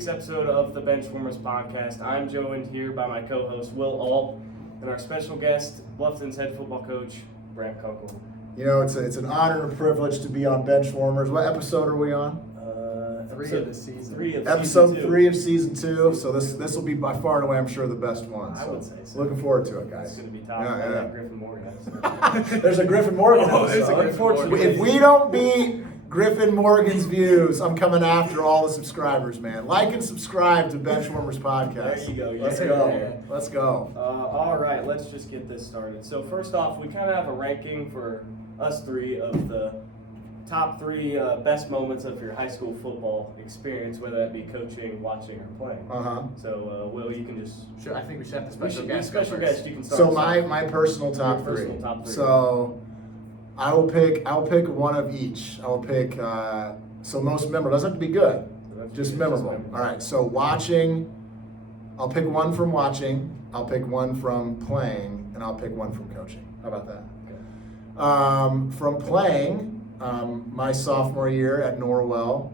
This episode of the Benchwarmers podcast. I'm joined here by my co-host Will Alt and our special guest, Bluffton's head football coach, Brant Kunkel. You know, it's an honor and a privilege to be on Benchwarmers. What episode are we on? Episode 3 of season 2. So this will be by far and away, I'm sure, the best one. I would say so. Looking forward to it, guys. It's going to be tough. That Griffin Morgan episode. There's a Griffin Morgan episode. There's a Griffin Morgan. If we don't beat Griffin Morgan's views, I'm coming after all the subscribers, man. Like and subscribe to Benchwarmers podcast. There you go. Let's go. Let's go. All right, let's just get this started. So first off, we kind of have a ranking for us three of the top 3 best moments of your high school football experience, whether that be coaching, watching, or playing. So, Will, you can just... Sure, I think we should have the special guest. Special guest, you can start. So my personal top 3. So I will pick one of each. I will pick, so most memorable. Doesn't have to be good, just memorable. All right, so watching, I'll pick one from watching, I'll pick one from playing, and I'll pick one from coaching. How about that? Okay. From playing, my sophomore year at Norwell,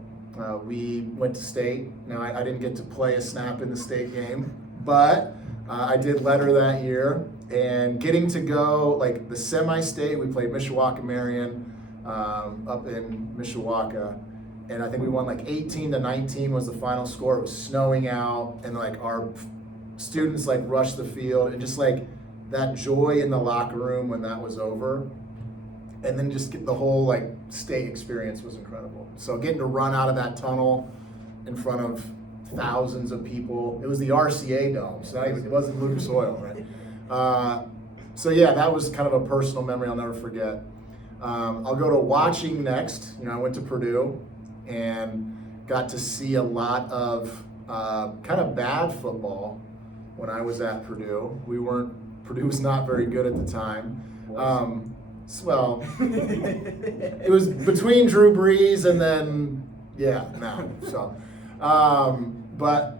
we went to state. Now, I didn't get to play a snap in the state game, but I did letter that year. And getting to go, like, the semi-state, we played Mishawaka-Marion up in Mishawaka. And I think we won, like, 18-19 was the final score. It was snowing out, and, like, our students, like, rushed the field. And just, like, that joy in the locker room when that was over. And then just get the whole, like, state experience was incredible. So getting to run out of that tunnel in front of thousands of people. It was the RCA Dome, so it wasn't Lucas Oil, right? So yeah, that was kind of a personal memory I'll never forget. I'll go to watching next. You know, I went to Purdue and got to see a lot of kind of bad football when I was at Purdue. Purdue was not very good at the time. Well, it was between Drew Brees and then, but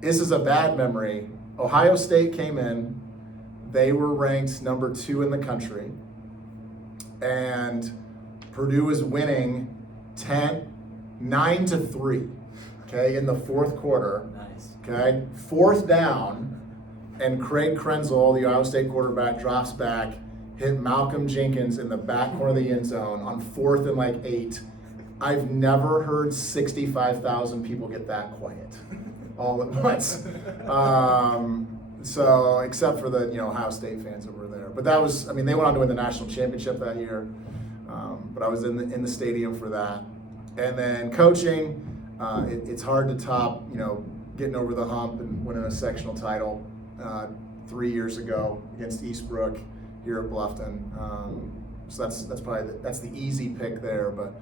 this is a bad memory. Ohio State came in. They were ranked number 2 in the country. And Purdue was winning 9-3, okay, in the fourth quarter. Nice. Okay, 4th down, and Craig Krenzel, the Ohio State quarterback, drops back, hit Malcolm Jenkins in the back corner of the end zone on 4th and like 8. I've never heard 65,000 people get that quiet all at once. So except for the Ohio State fans that were there, but that was, I mean, they went on to win the national championship that year. But I was in the stadium for that. And then coaching, it's hard to top, getting over the hump and winning a sectional title 3 years ago against Eastbrook here at Bluffton. So that's probably that's the easy pick there. But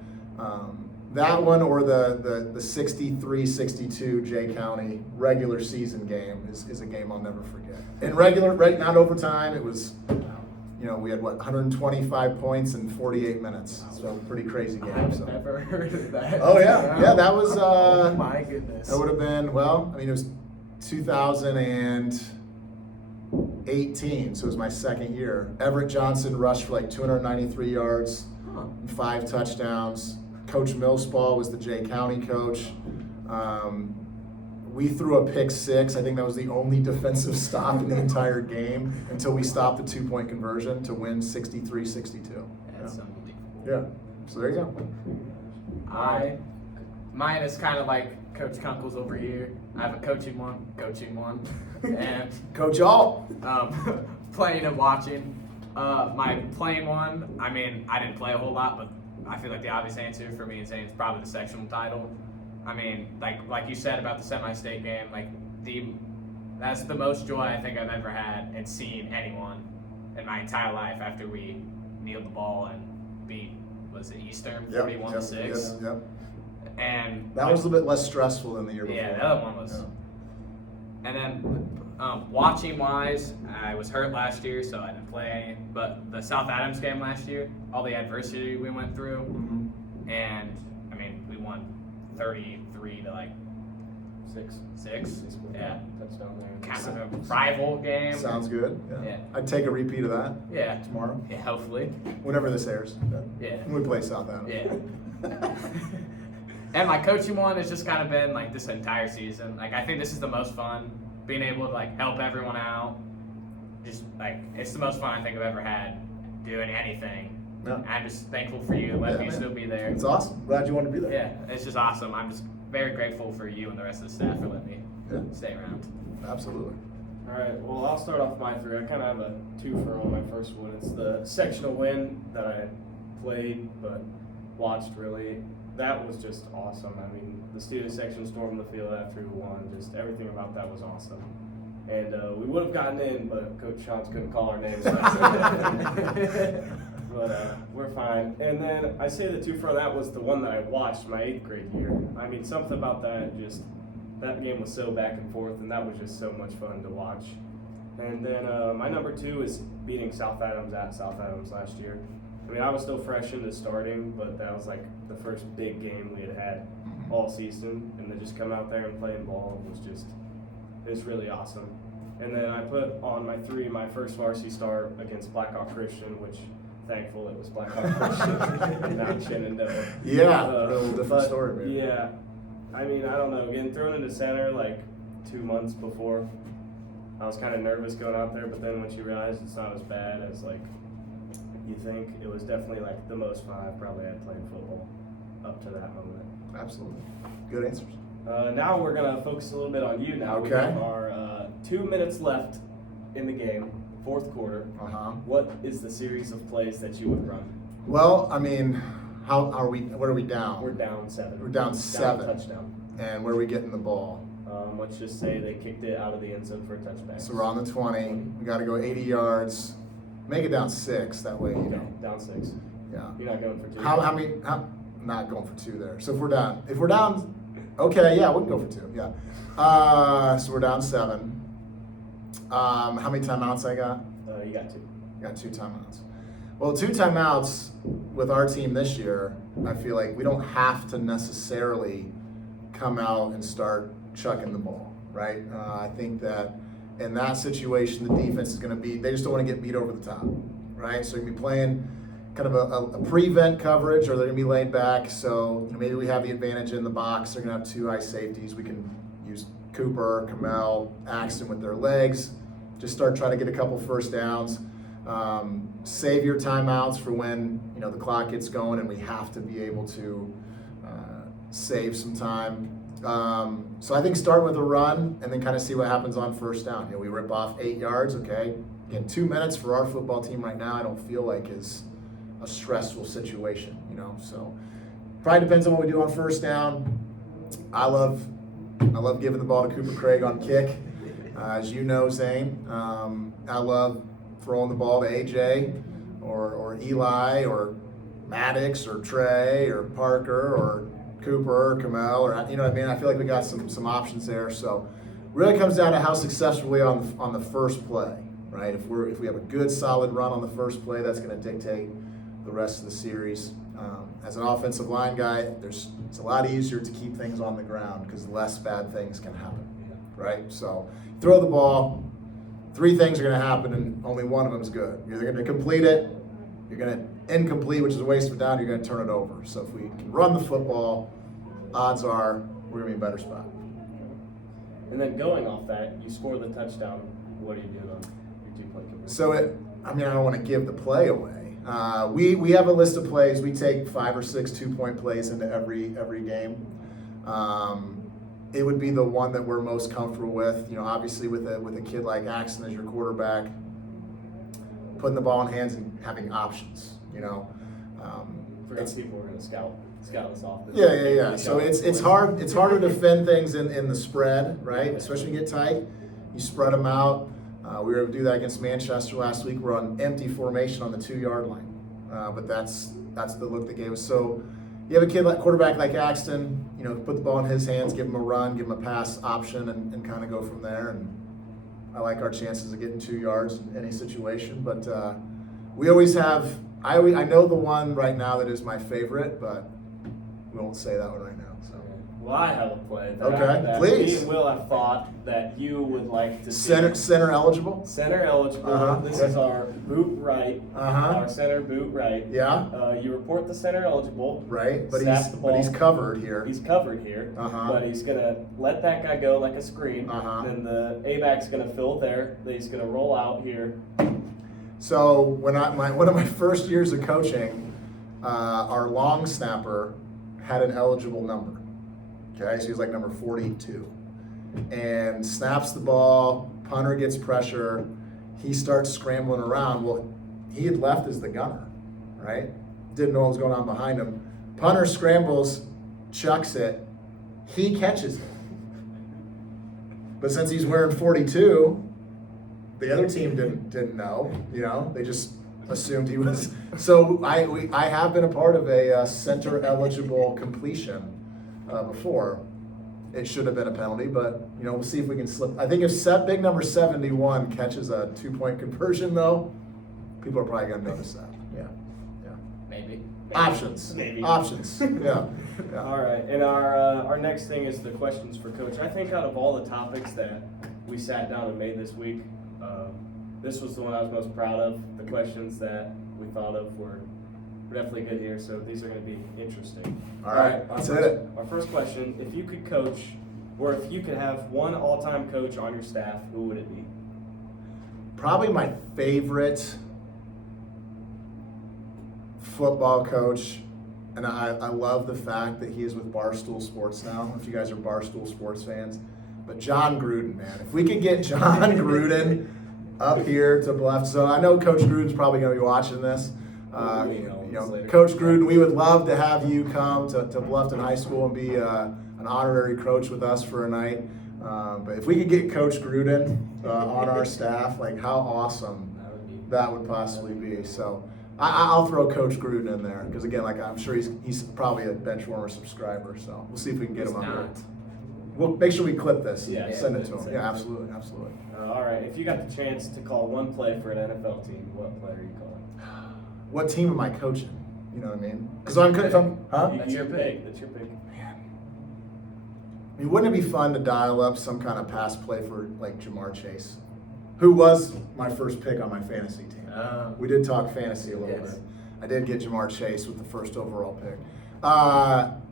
that one or the 63-62 Jay County regular season game is a game I'll never forget. In regular, right, not overtime, it was, we had 125 points in 48 minutes. So pretty crazy game. I've never heard of that. Oh yeah, yeah, that was. Oh my goodness. That would have been it was 2018, so it was my second year. Everett Johnson rushed for like 293 yards, and 5 touchdowns. Coach Millspaw was the Jay County coach. We threw a pick 6. I think that was the only defensive stop in the entire game until we stopped the 2-point conversion to win 63-62. That's unbelievable. Yeah. So there you go. Mine is kind of like Coach Kunkel's over here. I have a coaching one, and Coach Alt. playing and watching. My playing one, I mean, I didn't play a whole lot, but I feel like the obvious answer for me is saying it's probably the sectional title. I mean, like you said about the semi-state game, that's the most joy I think I've ever had in seeing anyone in my entire life after we kneeled the ball and beat, was it Eastern 41-6? Yep. And that was a little bit less stressful than the year before. Yeah, the other one was. Yeah. And then watching wise, I was hurt last year, so I didn't play any. But the South Adams game last year, all the adversity we went through, and I mean, we won 33 to like 6. Yeah. Touchdown there. Kind of a rival game. Sounds good. Yeah. I'd take a repeat of that. Yeah. Tomorrow. Yeah, hopefully. Whenever this airs. Yeah. When we play South Adams. Yeah. And my coaching one has just kind of been like this entire season. Like I think this is the most fun, being able to like help everyone out. Just like it's the most fun I think I've ever had doing anything. Yeah. I'm just thankful for you letting me still be there. It's awesome. Glad you want to be there. Yeah, it's just awesome. I'm just very grateful for you and the rest of the staff for letting me stay around. Absolutely. All right, well, I'll start off my three. I kind of have a twofer on my first one. It's the sectional win that I played but watched, really. That was just awesome. I mean, the student section stormed the field after we won. Just everything about that was awesome. And we would have gotten in, but Coach Shantz couldn't call our names. But we're fine. And then I say the twofer, that was the one that I watched my 8th grade year. I mean, something about that that game was so back and forth, and that was just so much fun to watch. And then my number 2 is beating South Adams at South Adams last year. I mean, I was still fresh into starting, but that was like the first big game we had all season, and to just come out there and playing ball was really awesome. And then I put on my 3 my first varsity start against Blackhawk Christian, which thankful it was Blackhawk Christian and not Shenandoah. Yeah, a little different story, man. Yeah. I mean, I don't know, getting thrown into center like 2 months before, I was kind of nervous going out there, but then once you realize it's not as bad as like you think, it was definitely like the most fun I've probably had playing football up to that moment. Absolutely. Good answers. Now we're going to focus a little bit on you now. Okay. We have our 2 minutes left in the game, 4th quarter. What is the series of plays that you would run? Well, I mean, how are we? What are we down? We're down 7. We're down 7. Touchdown. And where are we getting the ball? Let's just say they kicked it out of the end zone for a touchback. So we're on the 20. We got to go 80 yards. Make it down 6. That way, you know. Down 6. Yeah. You're not going for 2. How many? Not going for 2 there. So if we're down, okay, yeah, we can go for 2. Yeah. So we're down 7. How many timeouts I got? You got 2. Got 2 timeouts. Well, 2 timeouts with our team this year, I feel like we don't have to necessarily come out and start chucking the ball, right? I think that in that situation, the defense is going to be, they just don't want to get beat over the top, right? So you're going to be playing kind of a prevent coverage, or they're going to be laid back. So maybe we have the advantage in the box. They're going to have 2 high safeties. We can use Cooper, Kamel, Axton with their legs. Just start trying to get a couple first downs. Save your timeouts for when the clock gets going and we have to be able to save some time. So I think start with a run and then kind of see what happens on first down. We rip off 8 yards, okay. Again, 2 minutes for our football team right now, I don't feel like is a stressful situation, So probably depends on what we do on first down. I love giving the ball to Cooper Craig on kick. As you know, Zane, I love throwing the ball to AJ or Eli or Maddox or Trey or Parker or Cooper or Kamel, or you know what I mean? I feel like we got some options there. So really comes down to how successful we are on the first play, right? If we have a good solid run on the first play, that's going to dictate the rest of the series. As an offensive line guy, it's a lot easier to keep things on the ground because less bad things can happen, right? So throw the ball, 3 things are going to happen, and only one of them is good. You're either going to complete it, you're going to incomplete, which is a waste of a down, you're going to turn it over. So if we can run the football, odds are we're going to be in a better spot. And then going off that, you score the touchdown. What are you doing on your 2-play conversion? So I don't want to give the play away. We have a list of plays. We take 5 or 6 2-point plays into every game. It would be the one that we're most comfortable with. Obviously with a kid like Axton as your quarterback, putting the ball in hands and having options. For people who are going to scout us off. Yeah. So it's hard. It's harder to defend things in the spread, right? Especially when you get tight. You spread them out. We were able to do that against Manchester last week. We're on empty formation on the 2-yard line, but that's the look they gave us. So you have a kid quarterback like Axton, put the ball in his hands, give him a run, give him a pass option, and kind of go from there. And I like our chances of getting 2 yards in any situation. But we always have. I know the one right now that is my favorite, but we won't say that one right now. So Well, I have a play. Okay, please. Me and Will have thought that you would like to see. Center eligible? Center eligible. Uh-huh. This is our boot right. Uh-huh. Our center boot right. Yeah. You report the center eligible. Right, but snap the ball. he's covered here. He's covered here. Uh-huh. But he's gonna let that guy go like a screen. Uh-huh. Then the A-back's gonna fill there. Then he's gonna roll out here. So when one of my first years of coaching, our long snapper had an eligible number. Okay, so he's like number 42, and snaps the ball. Punter gets pressure. He starts scrambling around. Well, he had left as the gunner, right? Didn't know what was going on behind him. Punter scrambles, chucks it. He catches it. But since he's wearing 42, the other team didn't know. You know, they just assumed he was. So I have been a part of a center eligible completion before. It should have been a penalty, but you know, we'll see if we can slip. I think if big number 71 catches a 2-point conversion, though, people are probably going to notice that. Yeah. Maybe. Options. Maybe. Options. Yeah. All right, and our next thing is the questions for Coach. I think out of all the topics that we sat down and made this week, this was the one I was most proud of. The questions that we thought of were definitely good here, so these are going to be interesting. All right, let's hit it. Our first question: if you could coach, or if you could have one all-time coach on your staff, who would it be? Probably my favorite football coach, and I love the fact that he is with Barstool Sports now. If you guys are Barstool Sports fans, but John Gruden, man, if we could get John Gruden up here to Bluff. So I know Coach Gruden's probably going to be watching this. Coach Gruden, we would love to have you come to Bluffton High School and be an honorary coach with us for a night. But if we could get Coach Gruden on our staff, like how awesome that would possibly be. So I'll throw Coach Gruden in there because again, like I'm sure he's probably a Benchwarmer subscriber. So we'll see if we can get him on there. We'll make sure we clip this. Yeah, send it to him. Yeah, absolutely. All right, if you got the chance to call one play for an NFL team, what play are you calling? What team am I coaching? You know what I mean? Because huh? That's your pick. That's your pick. Man. I mean, wouldn't it be fun to dial up some kind of pass play for like Jamar Chase, who was my first pick on my fantasy team? We did talk fantasy a little bit. I did get Jamar Chase with the first overall pick.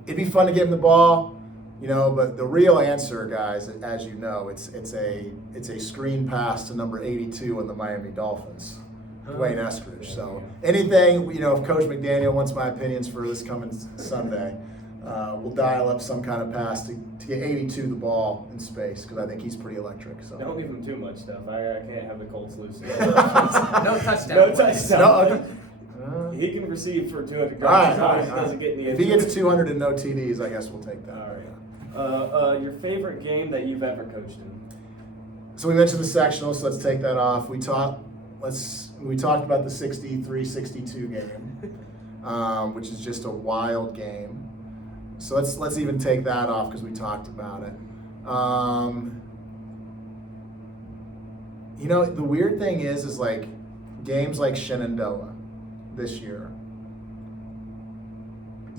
It'd be fun to give him the ball. You know, but the real answer, guys, as you know, it's a screen pass to number 82 on the Miami Dolphins, Dwayne Eskridge. So anything, you know, if Coach McDaniel wants my opinions for this coming Sunday, we'll dial up some kind of pass to get 82 the ball in space because I think he's pretty electric. So don't give him too much stuff. I can't have the Colts lose. No touchdown. No touchdown. He can receive for 200 yards. All right. Doesn't get in the if he gets 200 and no TDs, I guess we'll take that. All right. Your favorite game that you've ever coached in? So we mentioned the sectional, so let's take that off. We talked about the 63-62 game, which is just a wild game. So let's even take that off because we talked about it. You know, the weird thing is like games like Shenandoah this year.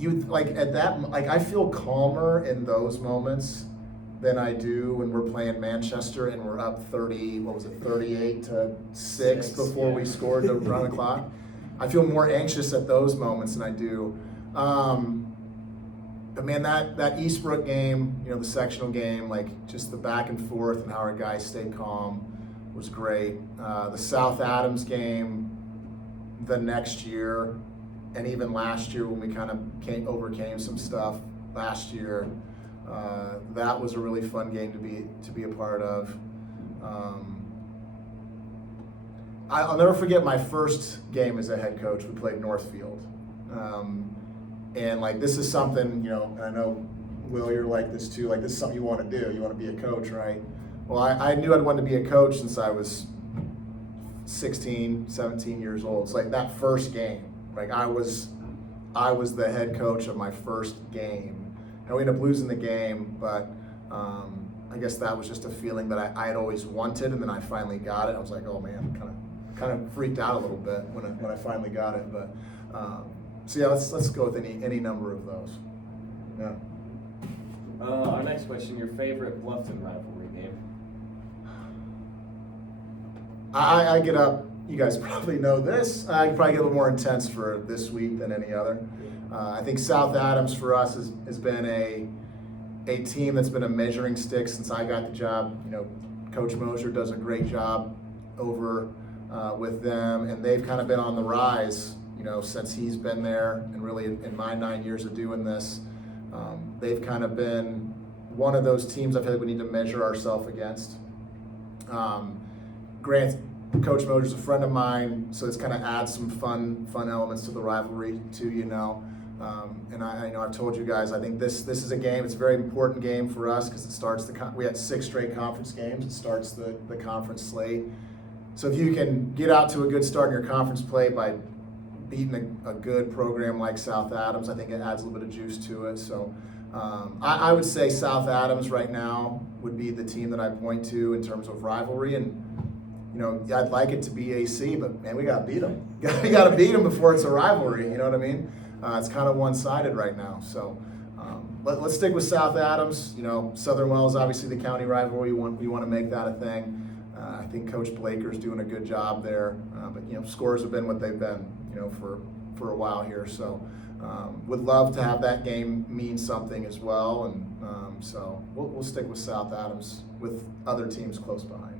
I feel calmer in those moments than I do when we're playing Manchester and we're up 38-6 before we scored to run the clock. I feel more anxious at those moments than I do. But man, that Eastbrook game, you know, the sectional game, like just the back and forth and how our guys stayed calm was great. The South Adams game the next year, and even last year when we kind of overcame some stuff last year, that was a really fun game to be a part of. I'll never forget my first game as a head coach. We played Northfield, and like this is something, you know, and I know Will, you're like this too. Like this is something you want to do. You want to be a coach, right? Well, I knew I'd wanted to be a coach since I was 16, 17 years old. It's like that first game. Like I was the head coach of my first game, and we ended up losing the game. But I guess that was just a feeling that I had always wanted, and then I finally got it. I was like, oh man, kind of freaked out a little bit when I finally got it. But so yeah, let's go with any number of those. Yeah. Our next question, your favorite Bluffton rivalry game? I get up, you guys probably know this, I probably get a little more intense for this week than any other. I think South Adams for us has been a team that's been a measuring stick since I got the job. You know, Coach Mosier does a great job over with them, and they've kind of been on the rise, you know, since he's been there, and really in my 9 years of doing this. They've kind of been one of those teams I feel like we need to measure ourselves against. Grant, Coach Mosier's a friend of mine, so it's kind of adds some fun elements to the rivalry too, you know. And I know I've told you guys, I think this is a game, it's a very important game for us because it starts we had 6 straight conference games. It starts the conference slate. So if you can get out to a good start in your conference play by beating a good program like South Adams, I think it adds a little bit of juice to it. So I would say South Adams right now would be the team that I point to in terms of rivalry. And you know, I'd like it to be AC, but man, we got to beat them. We got to beat them before it's a rivalry. You know what I mean? It's kind of one-sided right now. So let's stick with South Adams. You know, Southern Wells, obviously the county rivalry. We want to make that a thing. I think Coach Blaker's doing a good job there. But you know, scores have been what they've been, you know, for a while here. So would love to have that game mean something as well. And so we'll stick with South Adams with other teams close behind.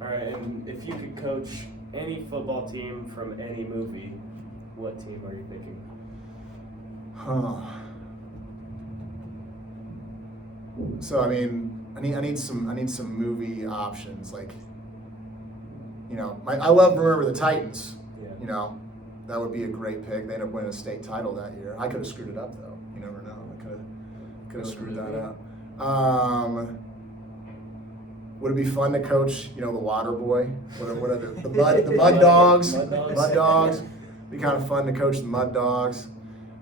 All right, and if you could coach any football team from any movie, what team are you thinking? So I mean, I need some movie options. Like, you know, I love Remember the Titans. Yeah. You know, that would be a great pick. They ended up winning a state title that year. I could have screwed it up though. You never know. I could have screwed that up. Would it be fun to coach, you know, the Water Boy? What are the Mud Dogs? Mud Dogs. Be kind of fun to coach the Mud Dogs.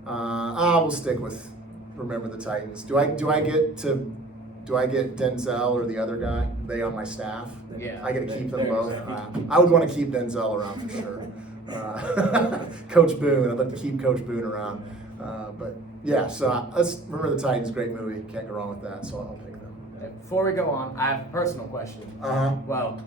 We'll stick with Remember the Titans. Do I get Denzel or the other guy? Are they on my staff? Yeah. I get to keep them both. I would want to keep Denzel around for sure. Coach Boone. I'd like to keep Coach Boone around. But yeah, so let's Remember the Titans. Great movie. Can't go wrong with that. So I'll pick them. Before we go on, I have a personal question. Uh-huh. Well,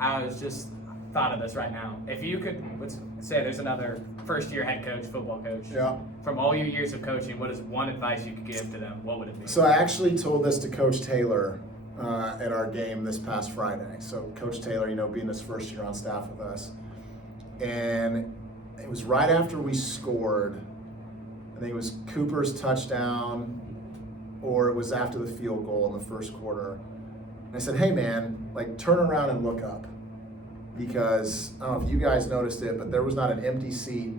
I was just thought of this right now. If you could, let's say there's another first-year head coach, football coach. Yeah. From all your years of coaching, what is one advice you could give to them? What would it be? So I actually told this to Coach Taylor at our game this past Friday. So Coach Taylor, you know, being his first year on staff with us. And it was right after we scored. I think it was Cooper's touchdown, or it was after the field goal in the first quarter. And I said, hey man, like turn around and look up. Because I don't know if you guys noticed it, but there was not an empty seat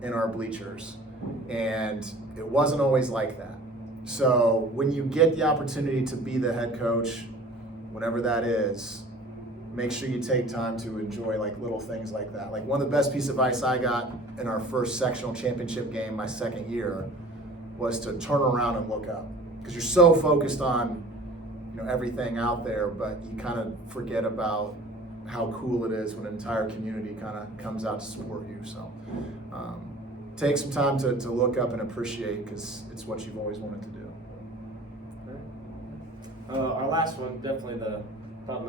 in our bleachers. And it wasn't always like that. So when you get the opportunity to be the head coach, whatever that is, make sure you take time to enjoy like little things like that. Like one of the best pieces of advice I got in our first sectional championship game my second year was to turn around and look up. Because you're so focused on, you know, everything out there, but you kind of forget about how cool it is when an entire community kind of comes out to support you. So take some time to look up and appreciate, because it's what you've always wanted to do. Our last one, definitely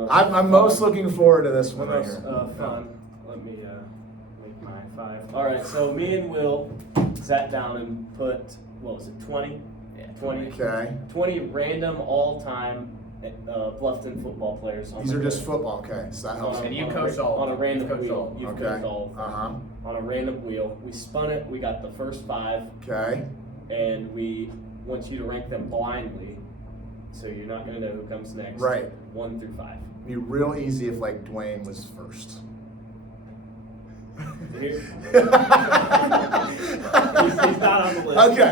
I'm most looking forward to this one the right most here. fun. Let me make my 5. All right, so me and Will sat down and put, what was it, 20? Yeah, 20. Okay. 20 random all-time Bluffton football players. These are just football, okay, so that helps. And you coached all on a random coached wheel. all. You've Okay. coached all of them. Uh-huh. On a random wheel. We spun it. We got the first 5, Okay. and we want you to rank them blindly, so you're not going to know who comes next. Right. 1 through 5. It'd be real easy if like Dwayne was first. He's not on the list. Okay.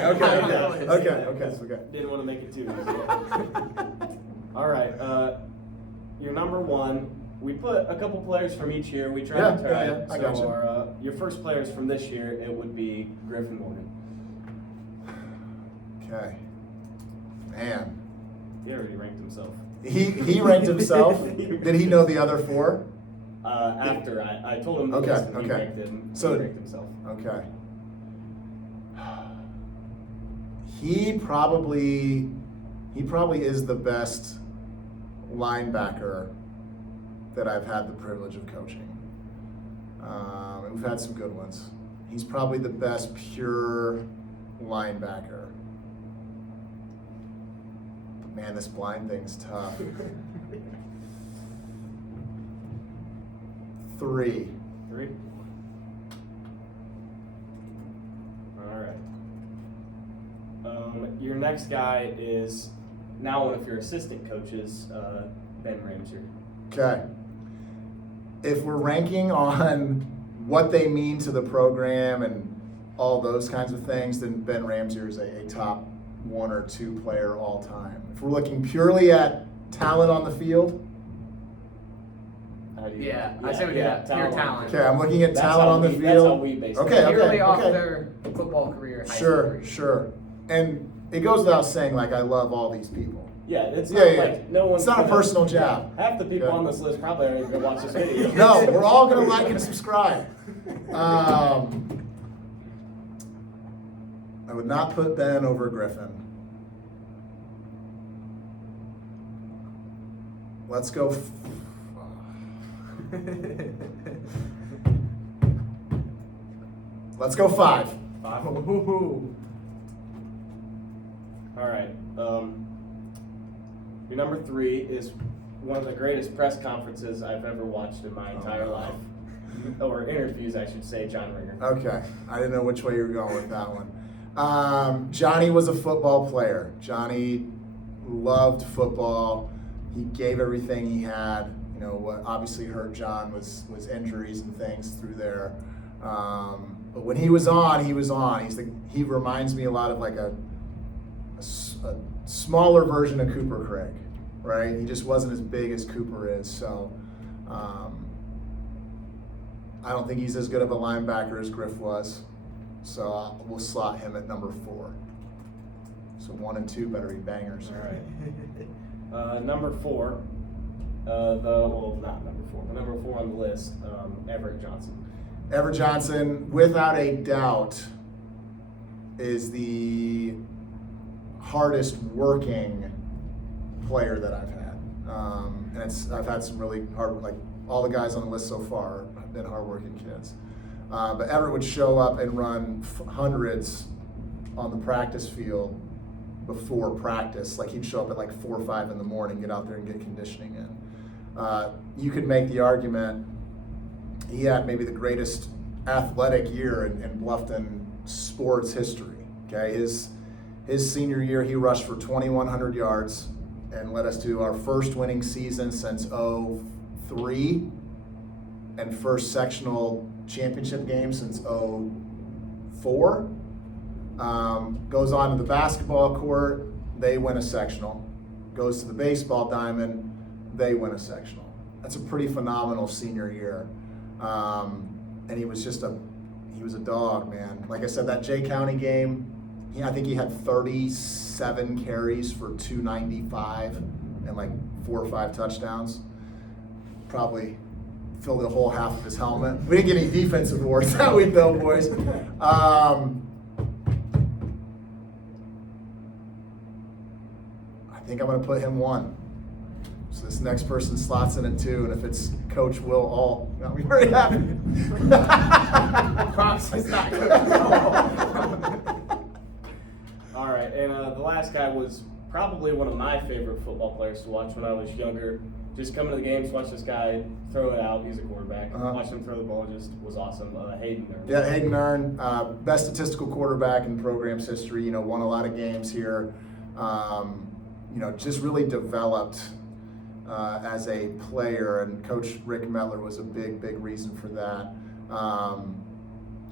Didn't want to make it too easy. All right. Your number 1. We put a couple players from each year. We tried to try. Yeah, I So gotcha. your first players from this year, it would be Griffin Morgan. Okay. Man. He already ranked himself. He ranked himself. Did he know the other 4? After I told him the Okay, list, and he okay. ranked him. So- He ranked himself. Okay. He probably he probably is the best linebacker that I've had the privilege of coaching. And we've had some good ones. He's probably the best pure linebacker. But man, this blind thing's tough. 3. 3? All right. Your next guy is now one of your assistant coaches, Ben Ramsey. Okay. If we're ranking on what they mean to the program and all those kinds of things, then Ben Ramsey is a top 1 or 2 player all time. If we're looking purely at talent on the field, I say we do that. Pure talent. okay, I'm looking at talent on the field. That's how we base it. Okay, Purely off their football career. Sure. And it goes without saying, like, I love all these people. Yeah, it's not like no one's. It's not a personal jab. Half the people on this list probably aren't even going to watch this video. No, we're all going to like and subscribe. I would not put Ben over Griffin. Let's go. Let's go 5. 5. All right. Your number 3 is one of the greatest press conferences I've ever watched in my entire life. Or interviews, I should say, John Ringer. Okay. I didn't know which way you were going with that one. Johnny was a football player. Johnny loved football. He gave everything he had. You know, what obviously hurt John was injuries and things through there. But when he was on, he was on. He reminds me a lot of like a smaller version of Cooper Craig, right? He just wasn't as big as Cooper is. So I don't think he's as good of a linebacker as Griff was. So we'll slot him at number 4. So 1 and 2 better be bangers. All right. Number 4, not number 4, but number 4 on the list, Everett Johnson. Everett Johnson, without a doubt, is the hardest working player that I've had. And I've had some really hard, like all the guys on the list so far have been hardworking kids. But Everett would show up and run hundreds on the practice field before practice. Like he'd show up at like 4 or 5 in the morning, get out there and get conditioning in. You could make the argument he had maybe the greatest athletic year in Bluffton sports history. Okay, his senior year he rushed for 2,100 yards and led us to our first winning season since 2003 and first sectional championship game since 2004. Goes on to the basketball court, they win a sectional. Goes to the baseball diamond, they win a sectional. That's a pretty phenomenal senior year. And he was a dog, man. Like I said, that Jay County game, I think he had 37 carries for 295 and like 4 or 5 touchdowns. Probably filled the whole half of his helmet. We didn't get any defensive awards that week though, boys. I think I'm going to put him 1. So this next person slots in at 2, and if it's Coach Will Alt, I'll be very happy. It's not Coach All right, and the last guy was probably one of my favorite football players to watch when I was younger. Just coming to the games, watch this guy throw it out. He's a quarterback. Watch him throw the ball just was awesome. Hayden Earn. Yeah, Hayden Earn, best statistical quarterback in the program's history. You know, won a lot of games here. You know, just really developed as a player, and Coach Rick Metler was a big reason for that.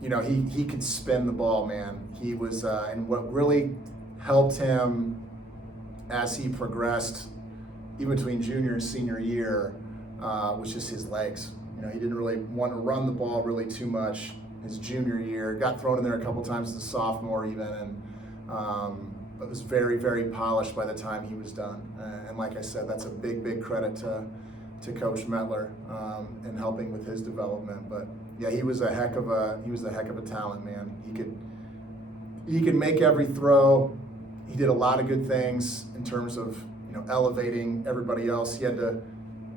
You know, he could spin the ball, man. He was, and what really helped him as he progressed, even between junior and senior year, was just his legs. You know, he didn't really want to run the ball really too much his junior year. Got thrown in there a couple times as a sophomore even, and but was very polished by the time he was done. And like I said, that's a big credit to Coach Metler in helping with his development. But yeah, he was a heck of a talent, man. He could make every throw. he did a lot of good things in terms of elevating everybody else. He had to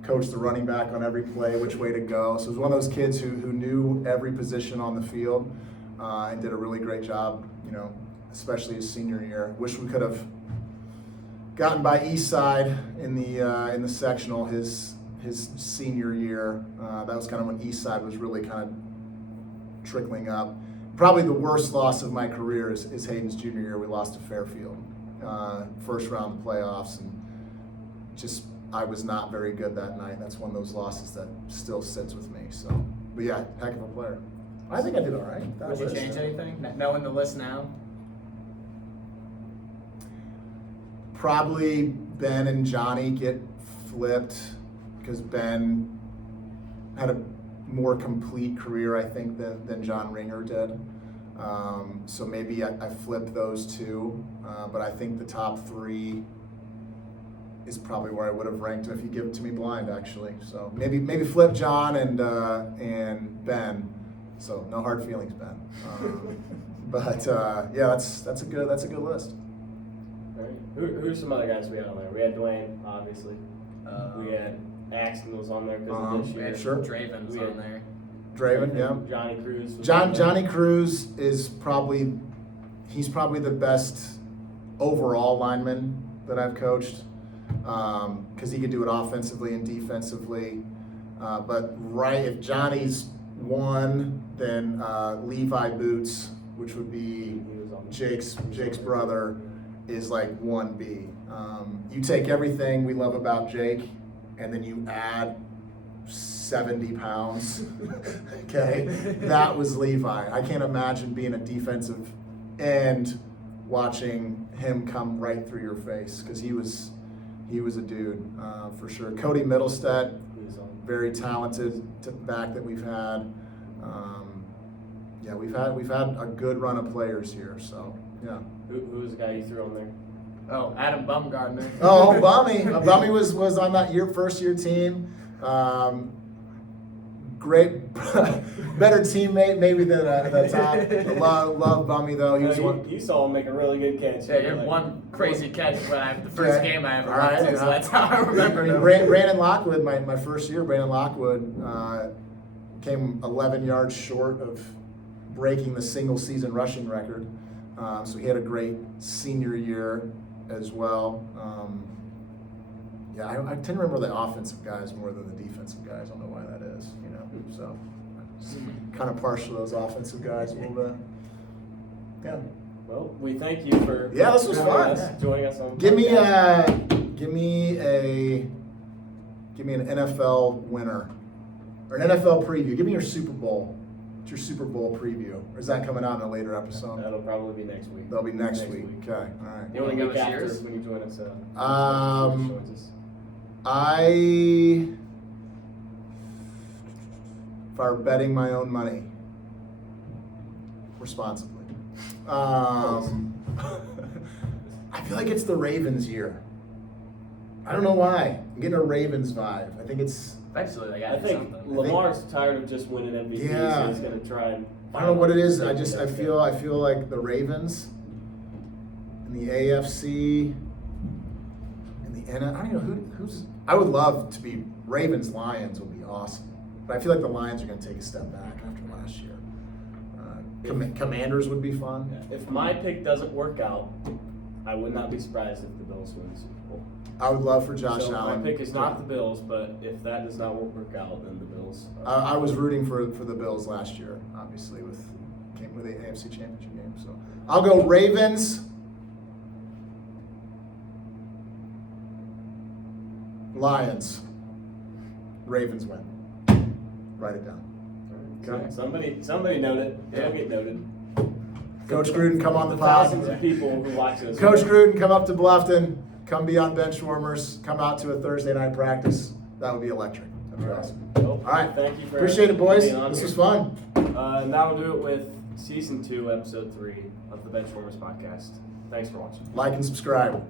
coach the running back on every play, which way to go. So he was one of those kids who knew every position on the field and did a really great job, especially his senior year. Wish we could have gotten by Eastside in the sectional his senior year. That was kind of when Eastside was really kind of trickling up. Probably the worst loss of my career is Hayden's junior year. We lost to Fairfield, first round of playoffs, and just I was not very good that night. That's one of those losses that still sits with me. So, but yeah, heck of a player. I think I did all right. Would you change anything, knowing the list now? Probably Ben and Johnny get flipped because Ben had a more complete career, I think, than John Ringer did. So maybe I flip those two, but I think the top three is probably where I would have ranked if you give it to me blind, actually. So maybe flip John and Ben. So no hard feelings, Ben. But yeah, that's a good list. All right. Who are some other guys we had on there? We had Dwayne, obviously. We had Axton was on there because of this year. Sure. Draven's on there. Draven, yeah. Johnny Cruz. Johnny Cruz is probably the best overall lineman that I've coached because he could do it offensively and defensively. But if Johnny's one, then Levi Boots, which would be Jake's brother, is like 1B. You take everything we love about Jake and then you add 70 pounds. Okay, that was Levi. I can't imagine being a defensive end watching him come right through your face because he was a dude for sure. Cody Middlestead, very talented back that we've had. Yeah, we've had a good run of players here. So yeah. Who was the guy you threw on there? Oh, Adam Bumgardner. Oh, Bummy. Bummy was on that first year team. Great, better teammate maybe than the top. Love Bummy though. He was one. You saw him make a really good catch. Yeah, you had one crazy catch when the first game I ever went to, so that's how I remember him. Brandon Lockwood, my first year, Brandon Lockwood came 11 yards short of breaking the single season rushing record. So he had a great senior year as well. Yeah, I tend to remember the offensive guys more than the defensive guys. I don't know why that is, So kind of partial to those offensive guys a little bit. Yeah. Well, we thank you for this was fun. Joining us on. Give me an NFL winner or an NFL preview. Give me your Super Bowl. What's your Super Bowl preview? Or is that coming out in a later episode? That'll probably be next week. That'll be next week. Okay, all right. You want to go after when you join us? If I were betting my own money, responsibly, I feel like it's the Ravens year. I don't know why. I'm getting a Ravens vibe. I think it's. Eventually, I think Lamar's tired of just winning MVP, so he's going to try and. I don't know what it is. I feel like the Ravens, and the AFC, and the I don't know who's. I would love to be Ravens Lions would be awesome, but I feel like the Lions are going to take a step back after last year. Commanders would be fun. Yeah. If my pick doesn't work out, I would not be surprised if the Bills win the Super Bowl. I would love for Josh Allen. My pick is not the Bills, but if that does not work out, then the Bills. I was rooting for the Bills last year, obviously with the AFC Championship game. So I'll go Ravens. Lions. Ravens win. Write it down. Okay. Somebody note it. It'll get noted. Coach Gruden, come on the pod. Thousands of people who watch this. Coach Gruden, come up to Bluffton. Come be on bench warmers. Come out to a Thursday night practice. That would be electric. That'd be awesome. Well, all right. Thank you for appreciate it, boys. This was fun. Now we'll do it with season 2, episode 3 of the Bench Warmers podcast. Thanks for watching. Like and subscribe.